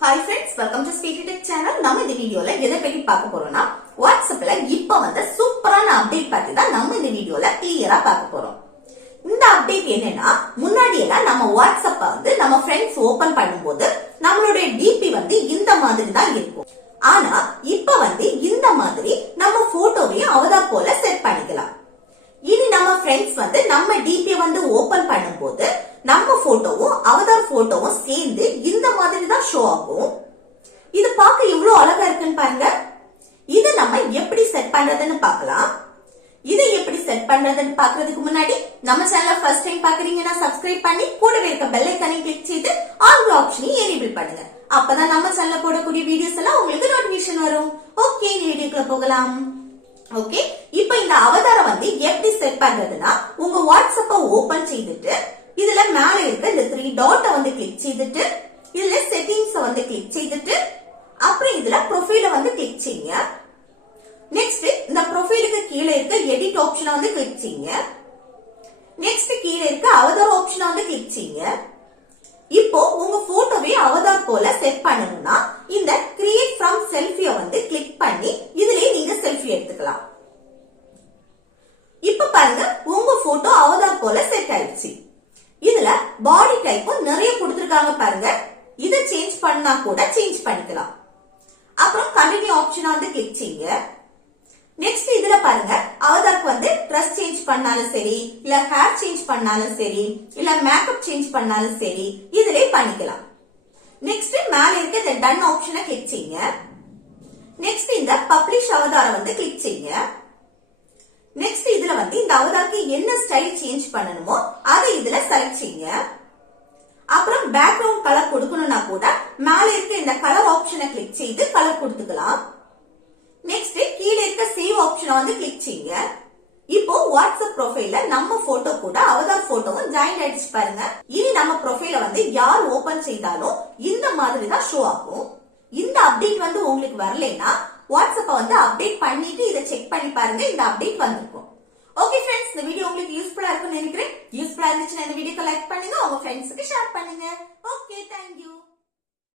Hi friends, welcome to Speedy Tech channel. நம்ம இந்த வீடியோல எதை பத்தி பார்க்க போறோம்னா WhatsAppல இப்ப வந்த சூப்பரான அப்டேட் பத்தி தான் நம்ம இந்த வீடியோல கிளியரா பார்க்க போறோம். இந்த அப்டேட் என்னன்னா முன்னாடி எல்லாம் நம்ம WhatsApp வந்து நம்ம ஃப்ரெண்ட்ஸ் ஓபன் பண்ணும்போது நம்மளுடைய டிபி வந்து இந்த மாதிரி தான் இருக்கும். ஆனா இப்ப வந்து இந்த மாதிரி நம்ம போட்டோவையும் அவதார் போல செட் பண்ணிக்கலாம். இனி நம்ம ஃப்ரெண்ட்ஸ் வந்து நம்ம டிபி வந்து ஓபன் பண்ணும்போது நம்ம போட்டோவும் அவதார் போட்டோவும் சேர்ந்து இந்த மாதிரி தான் ஷோ ஆகும். இது பார்க்க எவ்வளவு அழகா இருக்குன்னு பாருங்க. இதை நம்ம எப்படி செட் பண்றதுன்னு பார்க்கலாம். இதை எப்படி செட் பண்றதுன்னு பாக்குறதுக்கு முன்னாடி நம்ம சேனலை ஃபர்ஸ்ட் டைம் பாக்குறீங்கன்னா சப்ஸ்கிரைப் பண்ணி கூடவே இருக்க பெல் ஐகானை கிளிக் செய்து ஆல் ஆப்ஷனையும் எனேபிள் பண்ணுங்க. அப்பதான் நம்ம சேனல்ல போடக்கூடிய வீடியோஸ் எல்லாம் உங்களுக்கு நோட்டிபிகேஷன் வரும். ஓகே, இந்த வீடியோக்குள்ள போகலாம். ஓகே, இப்போ இந்த அவதாரை வந்து எப்படி செட் பண்றதுன்னா உங்க வாட்ஸ்அப்பை ஓபன் செய்துட்டு இதுல மேல இருக்க இந்த 3 டாட்டை வந்து கிளிக் செய்துட்டு இதுல செட்டிங்ஸ் வந்து கிளிக் செய்துட்டு அப்புறம் இதுல ப்ரொஃபைல வந்து கிளிக் செய்யுங்க. நெக்ஸ்ட் இந்த ப்ரொஃபைலுக்கு கீழே இருக்க எடிட் ஆப்ஷனை வந்து கிளிக் செய்யுங்க. நெக்ஸ்ட் கீழே இருக்க அவதார் ஆப்ஷனை வந்து கிளிக் செய்யுங்க. இப்போ உங்க போட்டோவை அவதார் போல செட் பண்ணணும்னா இந்த கிரியேட் ஃப்ரம் செல்ஃபியை வந்து கிளிக் பண்ணி இதுலயே நீங்க செல்ஃபி எடுத்துக்கலாம். இப்ப பாருங்க உங்க போட்டோ அவதார் போல செட் ஆயிடுச்சு. இதுல பாடி டைப்பும் நிறைய கொடுத்திருக்காங்க பாருங்க. இதை சேஞ்ச் பண்ணா கூட சேஞ்ச் பண்ணிக்கலாம். அப்புறம் கண்டினியூ ஆப்ஷனை வந்து கிளிக் செய்யுங்க. நெக்ஸ்ட் இதுல பாருங்க அவதாருக்கு வந்து ட்ரெஸ் சேஞ்ச் பண்ணாலும் சரி, இல்ல ஹேர் சேஞ்ச் பண்ணாலும் சரி, இல்ல மேக்கப் சேஞ்ச் பண்ணாலும் சரி இதுல பண்ணிக்கலாம். நெக்ஸ்ட் மேல இருக்க இந்த டன் ஆப்ஷனை கிளிக் செய்யுங்க. நெக்ஸ்ட் இந்த பப்ளிஷ் அவதாரை வந்து கிளிக் செய்யுங்க. நெக்ஸ்ட் இதுல வந்து இந்த அவதாருக்கு என்ன ஸ்டைல் சேஞ்ச் பண்ணணுமோ அதை இதுல செலக்ட் செய்யுங்க. அப்புறம் பேக்ரவுண்ட் கலர் கொடுக்கணும்னா கூட மேல இருக்க இந்த கலர் ஆப்ஷனை கிளிக் செய்து கலர் கொடுத்துக்கலாம். நெக்ஸ்ட் கீழே இருக்க சேவ் ஆப்ஷனை வந்து கிளிக் செய்யுங்க. இப்போ வாட்ஸ்அப் ப்ரொஃபைல்ல நம்ம போட்டோ கூட அவதார் போட்டோவும் ஜாயின் ஆயிடுச்சு பாருங்க. இனி நம்ம ப்ரொஃபைல வந்து யார் ஓபன் செய்தாலும் இந்த மாதிரி தான் ஷோ ஆகும். இந்த அப்டேட் வந்து உங்களுக்கு வரலைன்னா வாட்ஸ்அப்பை வந்து அப்டேட் பண்ணிட்டு இதை செக் பண்ணி பாருங்க, இந்த அப்டேட் வந்திருக்கும். ஓகே ஃப்ரெண்ட்ஸ், இந்த வீடியோ உங்களுக்கு யூஸ்ஃபுல்லா இருக்கும்னு நினைக்கிறேன். யூஸ்ஃபுல்லா இருந்துச்சுன்னா இந்த வீடியோக்கு லைக் பண்ணுங்க, உங்க ஃப்ரெண்ட்ஸுக்கு ஷேர் பண்ணுங்க. Okay, thank you.